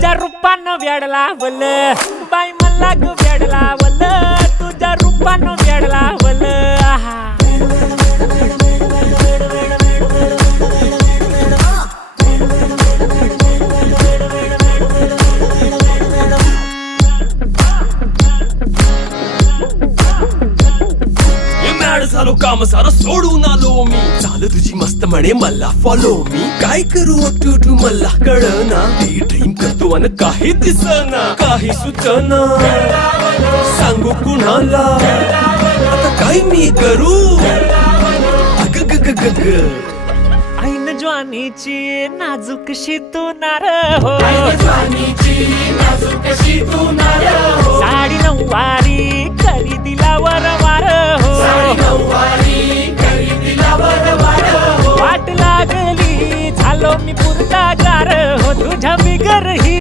तुझ्या रूपानं वेड लावल बाई मला ग वेड लावल तुझ्या रूपानं वेड लावल झालो काम सारं सोडून आलो मी चाल तुझी मस्त म्हणे मला फॉलो मी काय करू टू मला कळना ती ड्रीम करतो अन काही दिसना काही सुचना सांगू कुणाला आता काय मी करू अग ग ग ग ग ऐन ज्वानीची नाजूकशी तू नार हो साडी नऊवारी करी दिला वरवार हो वाट लागली झालो मी पुरता गार हो तुझ्या बिगर ही